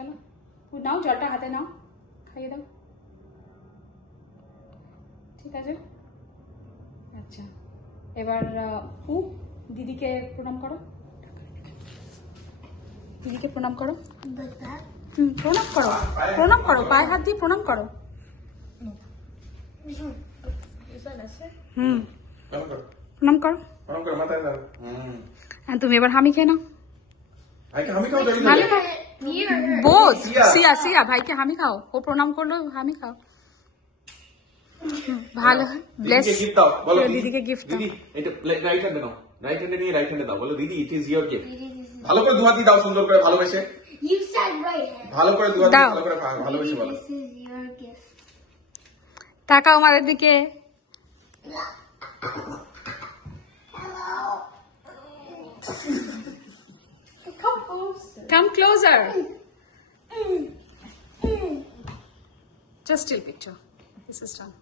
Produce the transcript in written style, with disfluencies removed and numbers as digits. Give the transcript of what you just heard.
চলো নাও, জলটা হাতে নাও, খাইয়ে দাও। ঠিক আছে, আচ্ছা এবার দিদিকে প্রণাম করো, দিদিকে প্রণাম করো। প্রণাম করো, প্রণাম করো, পায়ে হাত দিয়ে প্রণাম করো। প্রণাম করো। তুমি এবার হামি খেয়ে নাও। হামি খাও, বোধ সিয়া সিয়া ভাইকে হামি খাও, ও প্রণাম করলো, হামি খাও। ভালো, ব্লেস দিদিকে গিফট দাও। দিদি এটা রাইট হ্যান্ডে নাও, রাইট হ্যান্ডে নিয়ে রাইট হ্যান্ডে দাও, বলো দিদি ইট ইজ ইওর গিফট। ভালো করে দুহাত দিয়ে দাও, সুন্দর করে ভালোবেসে। You said right hand. ভালো করে দুহাত দিয়ে দাও। ভালো করে ভালোবেসে বলো। This is your gift. তাকাও আমার দিকে। Come closer. Come closer. Just still picture. This is done.